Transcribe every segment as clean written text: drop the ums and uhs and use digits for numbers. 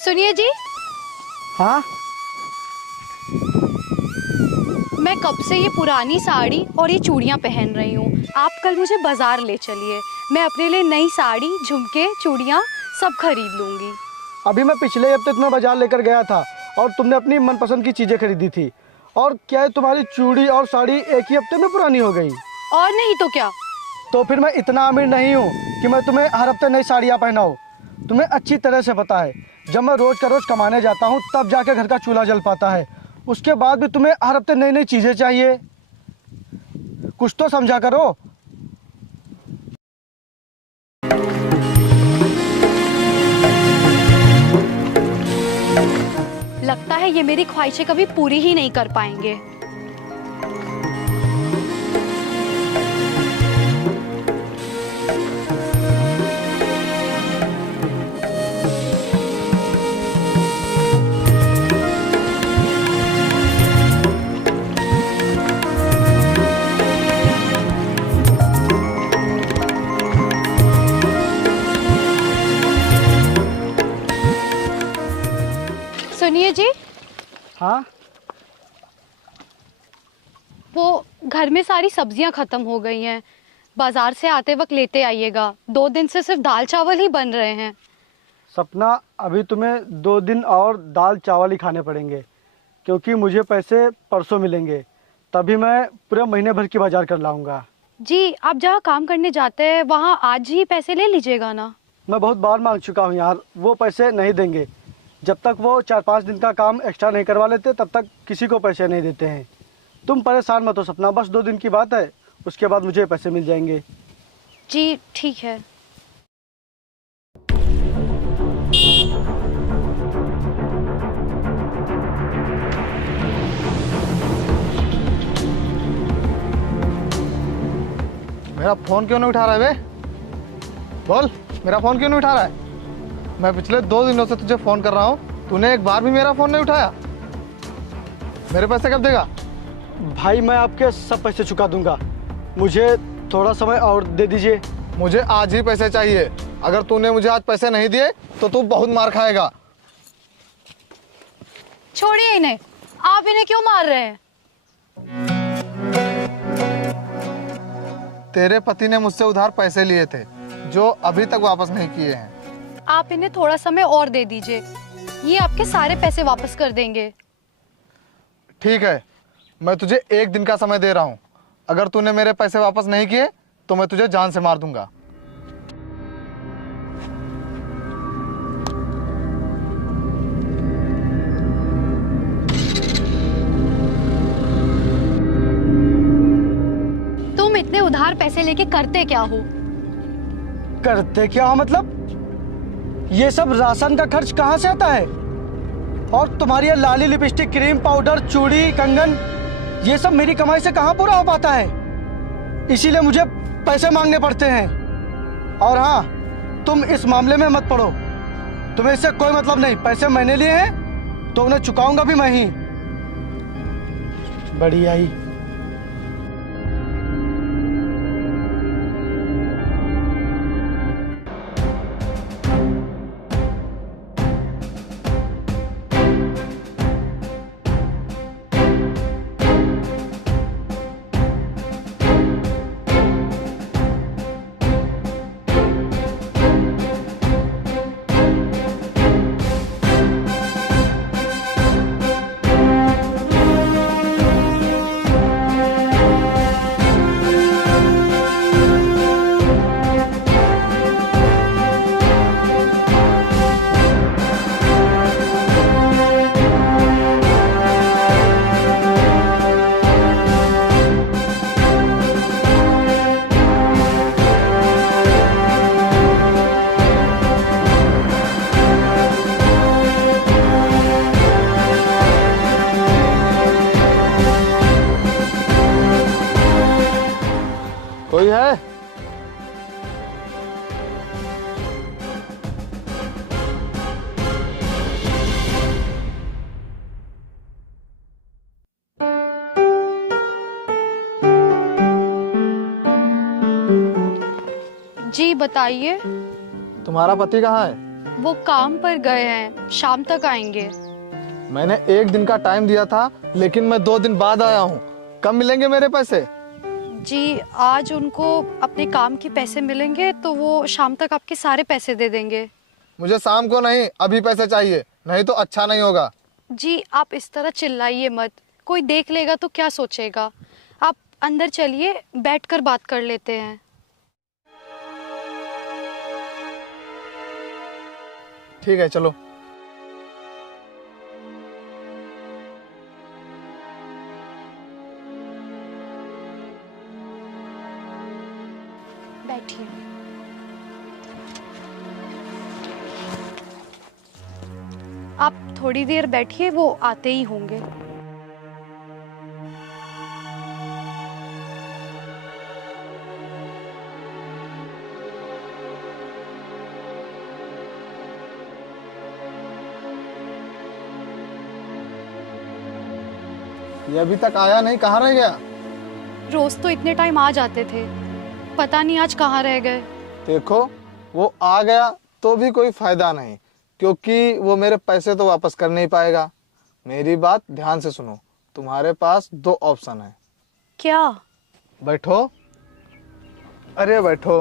सुनिए जी। हाँ, मैं कब से ये पुरानी साड़ी और ये चूड़ियाँ पहन रही हूँ। आप कल मुझे बाजार ले चलिए, मैं अपने लिए नई साड़ी, झुमके, चूड़ियाँ सब खरीद लूँगी। अभी मैं पिछले हफ्ते तुम्हें बाजार लेकर गया था और तुमने अपनी मनपसंद की चीज़ें खरीदी थी। और क्या है, तुम्हारी चूड़ी और साड़ी एक ही हफ्ते में पुरानी हो गई? और नहीं तो क्या। तो फिर मैं इतना अमीर नहीं हूँ कि मैं तुम्हें हर हफ्ते नई साड़ियाँ पहनाऊँ। तुम्हें अच्छी तरह से पता है, जब मैं रोज़ का रोज़ कमाने जाता हूँ तब जाके घर का चूल्हा जल पाता है। उसके बाद भी तुम्हें हर हफ्ते नई नई चीज़ें चाहिए। कुछ तो समझा करो। लगता है ये मेरी ख्वाहिशें कभी पूरी ही नहीं कर पाएंगे। सुनिए जी। हाँ, वो घर में सारी सब्जियां खत्म हो गई हैं, बाजार से आते वक्त लेते आइएगा। 2 दिन से सिर्फ दाल चावल ही बन रहे हैं। सपना, अभी तुम्हें 2 दिन और दाल चावल ही खाने पड़ेंगे, क्योंकि मुझे पैसे परसों मिलेंगे। तभी मैं पूरे महीने भर की बाजार कर लाऊंगा। जी, आप जहाँ काम करने जाते हैं वहाँ आज ही पैसे ले लीजिएगा ना। मैं बहुत बार मांग चुका हूँ यार, वो पैसे नहीं देंगे। जब तक वो 4-5 दिन का काम एक्स्ट्रा नहीं करवा लेते तब तक किसी को पैसे नहीं देते हैं। तुम परेशान मत हो सपना, बस 2 दिन की बात है, उसके बाद मुझे पैसे मिल जाएंगे। जी ठीक है। मेरा फ़ोन क्यों नहीं उठा रहा है बे? बोल, मेरा फ़ोन क्यों नहीं उठा रहा है? मैं पिछले 2 दिनों से तुझे फ़ोन कर रहा हूँ, तूने एक बार भी मेरा फ़ोन नहीं उठाया। मेरे पैसे कब देगा? भाई, मैं आपके सब पैसे चुका दूंगा, मुझे थोड़ा समय और दे दीजिए। मुझे आज ही पैसे चाहिए। अगर तूने मुझे आज पैसे नहीं दिए तो तू बहुत मार खाएगा। छोड़िए इन्हें, आप इन्हें क्यों मार रहे हैं? तेरे पति ने मुझसे उधार पैसे लिए थे, जो अभी तक वापस नहीं किए हैं। आप इन्हें थोड़ा समय और दे दीजिए, ये आपके सारे पैसे वापस कर देंगे। ठीक है, मैं तुझे 1 दिन का समय दे रहा हूँ। अगर तूने मेरे पैसे वापस नहीं किए तो मैं तुझे जान से मार दूंगा। तुम इतने उधार पैसे लेके करते क्या हो? करते क्या हो मतलब? ये सब राशन का खर्च कहाँ से आता है? और तुम्हारी ये लाली, लिपस्टिक, क्रीम, पाउडर, चूड़ी, कंगन, ये सब मेरी कमाई से कहाँ पूरा हो पाता है? इसीलिए मुझे पैसे मांगने पड़ते हैं। और हाँ, तुम इस मामले में मत पड़ो, तुम्हें इससे कोई मतलब नहीं। पैसे मैंने लिए हैं तो उन्हें चुकाऊंगा भी मैं ही। बढ़िया ही। कोई है? जी बताइए। तुम्हारा पति कहाँ है? वो काम पर गए हैं, शाम तक आएंगे। मैंने 1 दिन का टाइम दिया था, लेकिन मैं 2 दिन बाद आया हूँ। कब मिलेंगे मेरे पैसे? जी आज उनको अपने काम के पैसे मिलेंगे तो वो शाम तक आपके सारे पैसे दे देंगे। मुझे शाम को नहीं, अभी पैसे चाहिए, नहीं तो अच्छा नहीं होगा। जी आप इस तरह चिल्लाइए मत, कोई देख लेगा तो क्या सोचेगा। आप अंदर चलिए, बैठकर बात कर लेते हैं। ठीक है चलो। बैठिए। आप थोड़ी देर बैठिए, वो आते ही होंगे। ये अभी तक आया नहीं, कहाँ रह गया? रोज तो इतने टाइम आ जाते थे, पता नहीं आज कहाँ रह गए। देखो, वो आ गया तो भी कोई फायदा नहीं, क्योंकि वो मेरे पैसे तो वापस कर नहीं पाएगा। मेरी बात ध्यान से सुनो, तुम्हारे पास 2 ऑप्शन है। क्या? बैठो, अरे बैठो।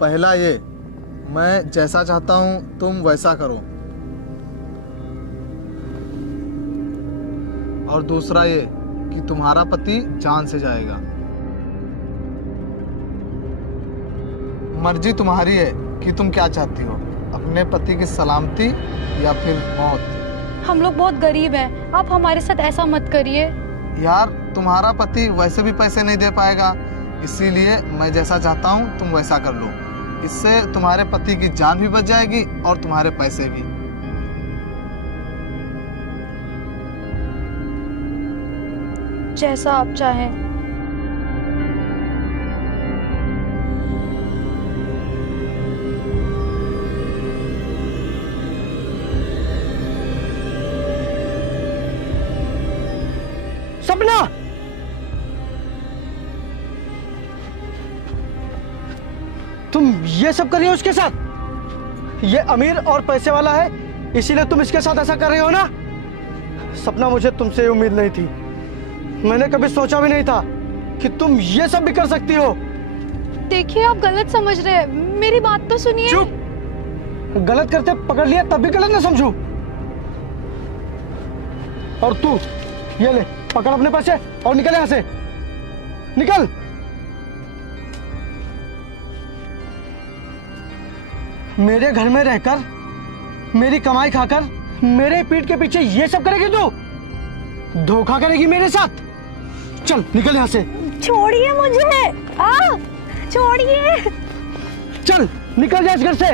पहला ये, मैं जैसा चाहता हूँ तुम वैसा करो, और दूसरा ये कि तुम्हारा पति जान से जाएगा। मर्जी तुम्हारी है कि तुम क्या चाहती हो, अपने पति की सलामती या फिर मौत। हम लोग बहुत गरीब हैं, आप हमारे साथ ऐसा मत करिए। यार तुम्हारा पति वैसे भी पैसे नहीं दे पाएगा, इसीलिए मैं जैसा चाहता हूँ तुम वैसा कर लो। इससे तुम्हारे पति की जान भी बच जाएगी और तुम्हारे पैसे भी। जैसा आप चाहें। सपना, तुम ये सब कर रही हो उसके साथ? ये अमीर और पैसे वाला है, इसीलिए तुम इसके साथ ऐसा कर रही हो ना? सपना, मुझे तुमसे ये उम्मीद नहीं थी। मैंने कभी सोचा भी नहीं था कि तुम ये सब भी कर सकती हो। देखिए आप गलत समझ रहे हैं, मेरी बात तो सुनिए। चुप! गलत करते पकड़ लिया तब भी गलत ना समझू। और तू ये ले, पकड़ अपने पैसे और निकल यहां से, निकल। मेरे घर में रहकर, मेरी कमाई खाकर, मेरे पीठ के पीछे ये सब करेगी तू? धोखा करेगी मेरे साथ? चल निकल यहां से। छोड़िए मुझे, छोड़िए। चल निकल जा इस घर से,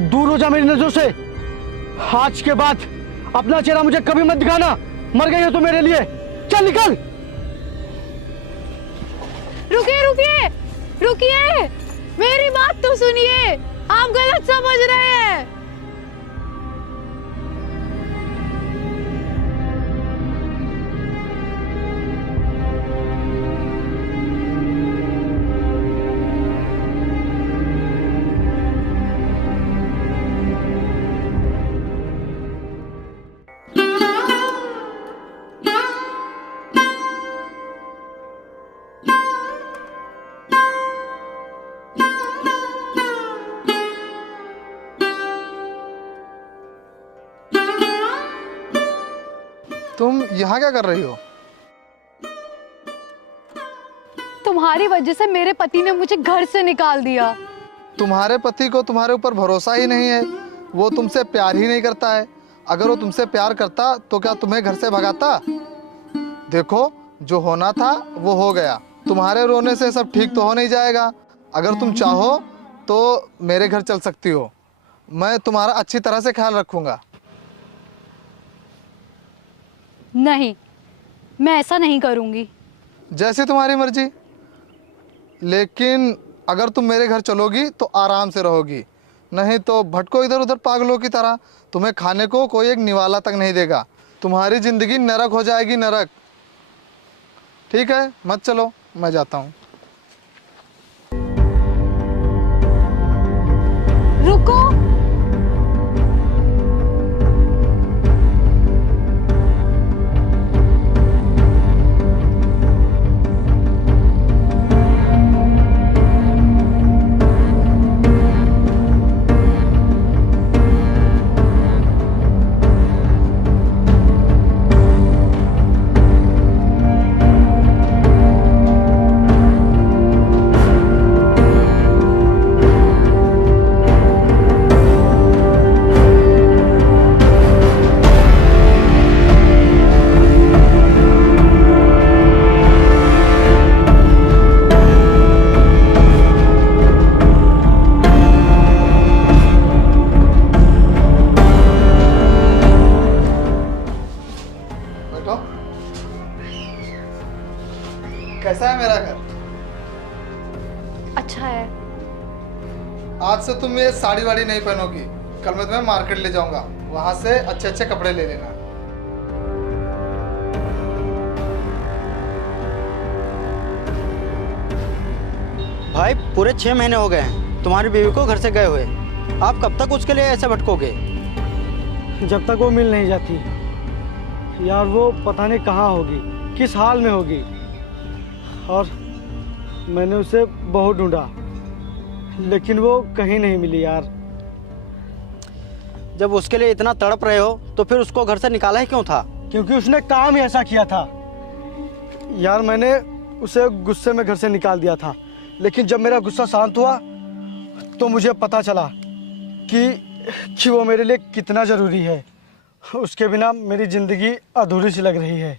दूर हो जा मेरी नजरों से। आज के बाद अपना चेहरा मुझे कभी मत दिखाना, मर गई हो तू मेरे लिए। चल निकल। रुकिए रुकिए रुकिए, मेरी बात तो सुनिए, आप गलत समझ रहे हैं। तुम यहाँ क्या कर रही हो? तुम्हारी वजह से मेरे पति ने मुझे घर से निकाल दिया। तुम्हारे पति को तुम्हारे ऊपर भरोसा ही नहीं है, वो तुमसे प्यार ही नहीं करता है। अगर वो तुमसे प्यार करता तो क्या तुम्हें घर से भगाता? देखो, जो होना था वो हो गया। तुम्हारे रोने से सब ठीक तो हो नहीं जाएगा। अगर तुम चाहो तो मेरे घर चल सकती हो, मैं तुम्हारा अच्छी तरह से ख्याल रखूंगा। नहीं, मैं ऐसा नहीं करूंगी। जैसे तुम्हारी मर्जी, लेकिन अगर तुम मेरे घर चलोगी तो आराम से रहोगी, नहीं तो भटको इधर उधर पागलों की तरह। तुम्हें खाने को कोई एक निवाला तक नहीं देगा, तुम्हारी ज़िंदगी नरक हो जाएगी, नरक। ठीक है, मत चलो, मैं जाता हूँ। अच्छा है। आज से तुम ये साड़ी वाड़ी नहीं पहनोगी। कल मैं तुम्हें मार्केट ले जाऊंगा, वहां से अच्छे अच्छे कपड़े ले लेना। भाई पूरे 6 महीने हो गए हैं तुम्हारी बीवी को घर से गए हुए। आप कब तक उसके लिए ऐसे भटकोगे? जब तक वो मिल नहीं जाती यार, वो पता नहीं कहाँ होगी, किस हाल में होगी। और मैंने उसे बहुत ढूंढा लेकिन वो कहीं नहीं मिली यार। जब उसके लिए इतना तड़प रहे हो तो फिर उसको घर से निकाला ही क्यों था? क्योंकि उसने काम ही ऐसा किया था यार। मैंने उसे गुस्से में घर से निकाल दिया था, लेकिन जब मेरा गुस्सा शांत हुआ तो मुझे पता चला कि वो मेरे लिए कितना ज़रूरी है। उसके बिना मेरी ज़िंदगी अधूरी सी लग रही है।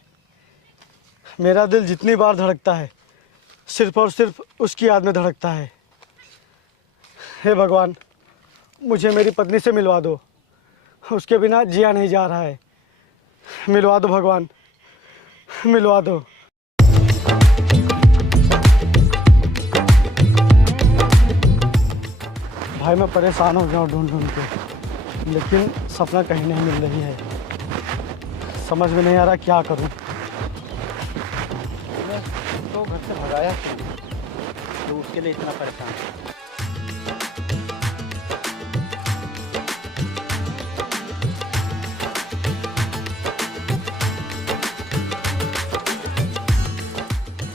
मेरा दिल जितनी बार धड़कता है सिर्फ और सिर्फ उसकी याद में धड़कता है। हे भगवान, मुझे मेरी पत्नी से मिलवा दो, उसके बिना जिया नहीं जा रहा है। मिलवा दो भगवान, मिलवा दो। भाई मैं परेशान हो गया हूँ ढूंढ ढूंढ के, लेकिन सपना कहीं नहीं मिल रही है। समझ में नहीं आ रहा क्या करूँ। तो घर से भगाया तो उसके लिए इतना परेशान।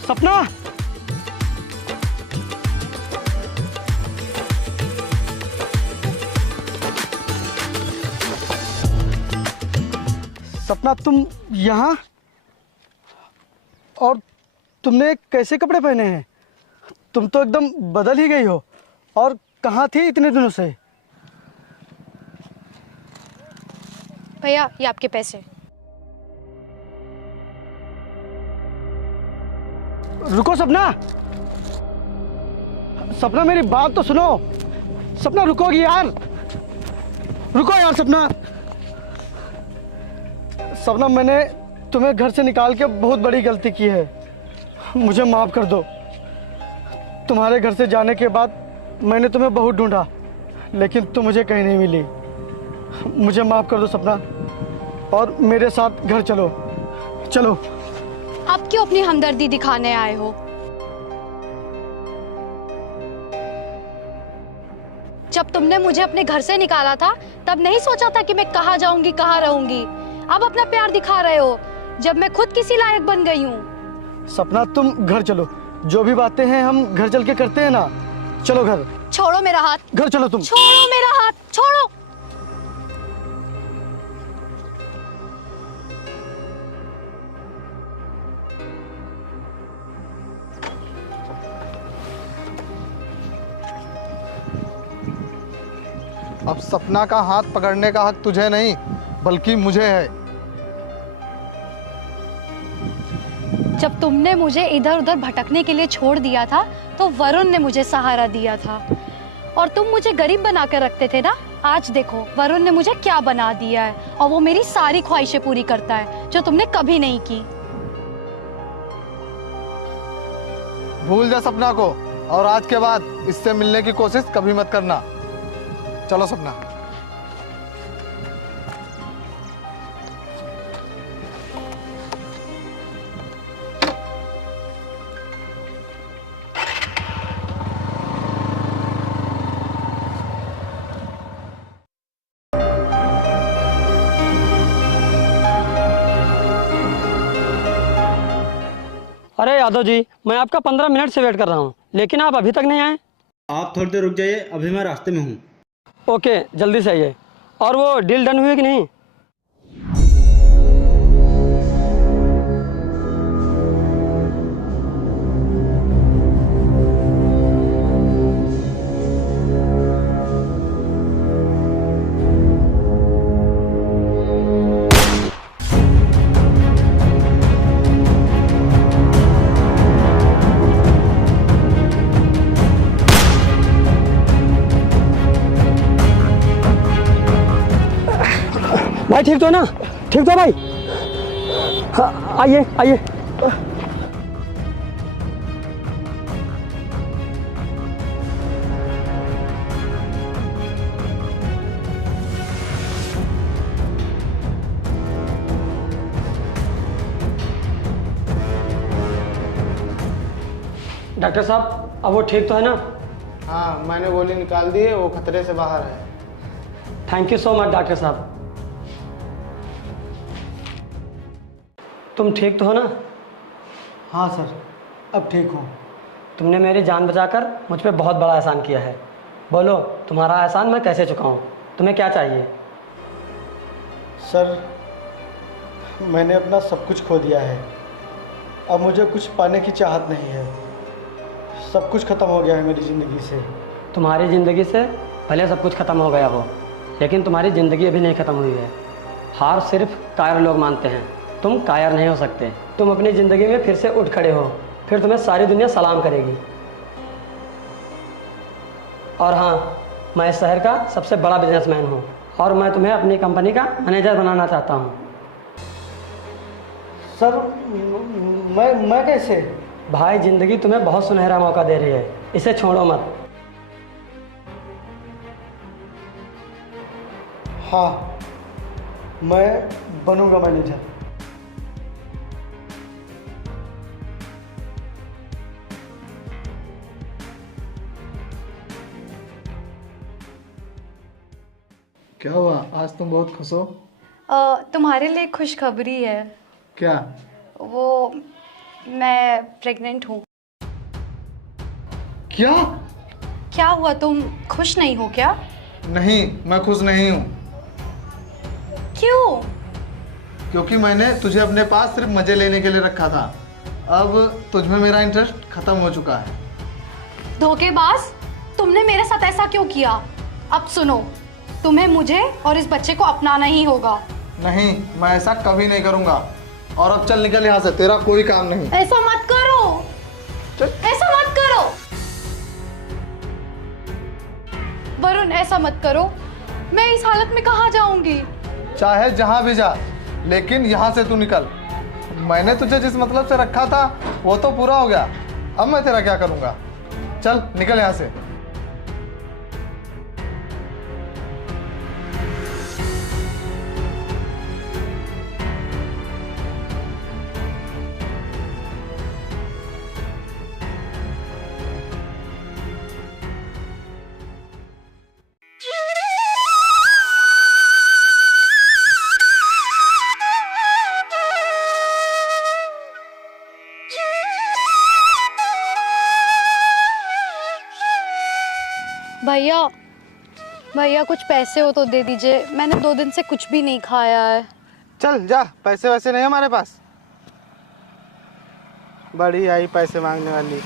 सपना, सपना तुम यहाँ? और तुमने कैसे कपड़े पहने हैं? तुम तो एकदम बदल ही गई हो। और कहाँ थी इतने दिनों से? भैया ये आपके पैसे। रुको सपना, सपना मेरी बात तो सुनो। सपना रुकोगी यार, रुको यार सपना। सपना मैंने तुम्हें घर से निकाल के बहुत बड़ी गलती की है, मुझे माफ़ कर दो। तुम्हारे घर से जाने के बाद मैंने तुम्हें बहुत ढूंढा लेकिन तुम मुझे कहीं नहीं मिली। मुझे माफ़ कर दो सपना, और मेरे साथ घर चलो। चलो। आप क्यों अपनी हमदर्दी दिखाने आए हो? जब तुमने मुझे अपने घर से निकाला था तब नहीं सोचा था कि मैं कहाँ जाऊंगी, कहाँ रहूंगी। अब अपना प्यार दिखा रहे हो जब मैं खुद किसी लायक बन गई हूँ। सपना तुम घर चलो, जो भी बातें हैं हम घर चल के करते हैं ना। चलो घर। छोड़ो मेरा हाथ। घर चलो तुम। छोड़ो मेरा हाथ, छोड़ो। अब सपना का हाथ पकड़ने का हक तुझे नहीं बल्कि मुझे है। जब तुमने मुझे इधर उधर भटकने के लिए छोड़ दिया था तो वरुण ने मुझे सहारा दिया था, और तुम मुझे गरीब बना कर रखते थे ना। आज देखो वरुण ने मुझे क्या बना दिया है, और वो मेरी सारी ख्वाहिशें पूरी करता है जो तुमने कभी नहीं की। भूल जा सपना को, और आज के बाद इससे मिलने की कोशिश कभी मत करना। चलो सपना। अरे यादव जी, मैं आपका 15 मिनट से वेट कर रहा हूँ, लेकिन आप अभी तक नहीं आए। आप थोड़ी देर रुक जाइए, अभी मैं रास्ते में हूँ। ओके, जल्दी से आइए। और वो डील डन हुई कि नहीं? भाई ठीक तो है ना? ठीक तो भाई? हाँ आइए आइए। डॉक्टर साहब अब वो ठीक तो है ना? हाँ, मैंने गोली निकाल दी है, वो खतरे से बाहर है। Thank you so much doctor साहब। तुम ठीक तो हो ना? हाँ सर, अब ठीक हूँ। तुमने मेरी जान बचाकर मुझ पे बहुत बड़ा एहसान किया है। बोलो तुम्हारा एहसान मैं कैसे चुकाऊं? तुम्हें क्या चाहिए? सर, मैंने अपना सब कुछ खो दिया है। अब मुझे कुछ पाने की चाहत नहीं है। सब कुछ ख़त्म हो गया है मेरी ज़िंदगी से। तुम्हारी ज़िंदगी से भले सब कुछ ख़त्म हो गया हो, लेकिन तुम्हारी ज़िंदगी अभी नहीं ख़त्म हुई है। हार सिर्फ कायर लोग मानते हैं, तुम कायर नहीं हो सकते। तुम अपनी ज़िंदगी में फिर से उठ खड़े हो, फिर तुम्हें सारी दुनिया सलाम करेगी। और हाँ, मैं इस शहर का सबसे बड़ा बिजनेसमैन हूँ और मैं तुम्हें अपनी कंपनी का मैनेजर बनाना चाहता हूँ। सर, मैं कैसे? भाई, ज़िंदगी तुम्हें बहुत सुनहरा मौका दे रही है, इसे छोड़ो मत। हाँ, मैं बनूंगा मैनेजर। क्या हुआ, आज तुम बहुत खुश हो? तुम्हारे लिए खुशखबरी है। क्या? वो मैं प्रेग्नेंट हूँ। क्या? क्या हुआ, तुम खुश नहीं हो क्या? नहीं, मैं खुश नहीं हूँ। क्यों? क्योंकि मैंने तुझे अपने पास सिर्फ मजे लेने के लिए रखा था। अब तुझमें मेरा इंटरेस्ट खत्म हो चुका है। धोखेबाज, तुमने मेरे साथ ऐसा क्यों किया? अब सुनो, तुम्हें मुझे और इस बच्चे को अपनाना ही होगा। नहीं, मैं ऐसा कभी नहीं करूँगा। और अब चल निकल यहाँ से, तेरा कोई काम नहीं। ऐसा मत करो, ऐसा मत करो वरुण, ऐसा मत करो। मैं इस हालत में कहाँ जाऊंगी? चाहे जहाँ भी जा, लेकिन यहाँ से तू निकल। मैंने तुझे जिस मतलब से रखा था वो तो पूरा हो गया, अब मैं तेरा क्या करूँगा? चल निकल यहाँ से। भैया, भैया कुछ पैसे हो तो दे दीजिए। मैंने 2 दिन से कुछ भी नहीं खाया है। चल जा, पैसे वैसे नहीं हमारे पास। बड़ी आई पैसे मांगने वाली।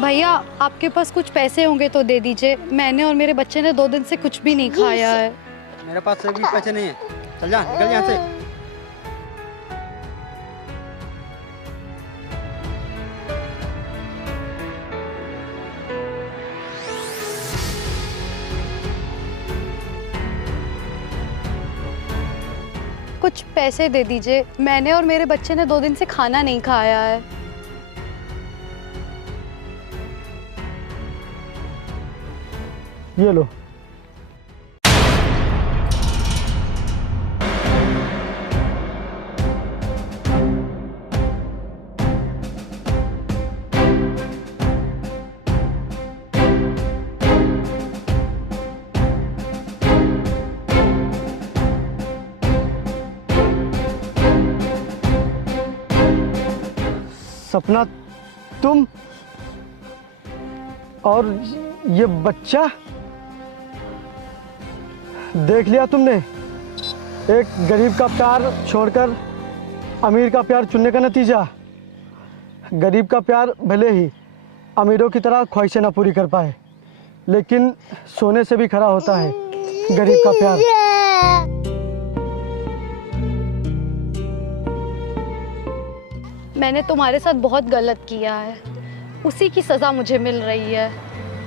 भैया, आपके पास कुछ पैसे होंगे तो दे दीजिए। मैंने और मेरे बच्चे ने 2 दिन से कुछ भी नहीं खाया है। मेरे पास एक भी पैसे नहीं है। चल जा, निकल यहाँ से। कुछ पैसे दे दीजिए। मैंने और मेरे बच्चे ने 2 दिन से खाना नहीं खाया है। ये लो। सपना, तुम और ये बच्चा, देख लिया तुमने? एक गरीब का प्यार छोड़कर अमीर का प्यार चुनने का नतीजा। गरीब का प्यार भले ही अमीरों की तरह ख्वाहिशें ना पूरी कर पाए, लेकिन सोने से भी खरा होता है गरीब का प्यार। मैंने तुम्हारे साथ बहुत गलत किया है, उसी की सज़ा मुझे मिल रही है।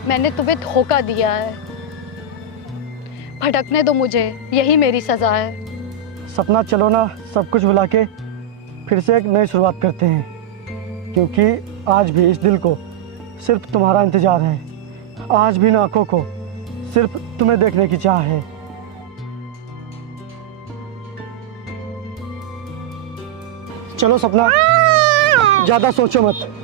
मैंने तुम्हें धोखा दिया है। भटकने दो मुझे, यही मेरी सज़ा है। सपना, चलो ना, सब कुछ भुला के फिर से एक नई शुरुआत करते हैं, क्योंकि आज भी इस दिल को सिर्फ तुम्हारा इंतज़ार है। आज भी इन आँखों को सिर्फ तुम्हें देखने की चाह है। चलो सपना, ज्यादा सोचो मत।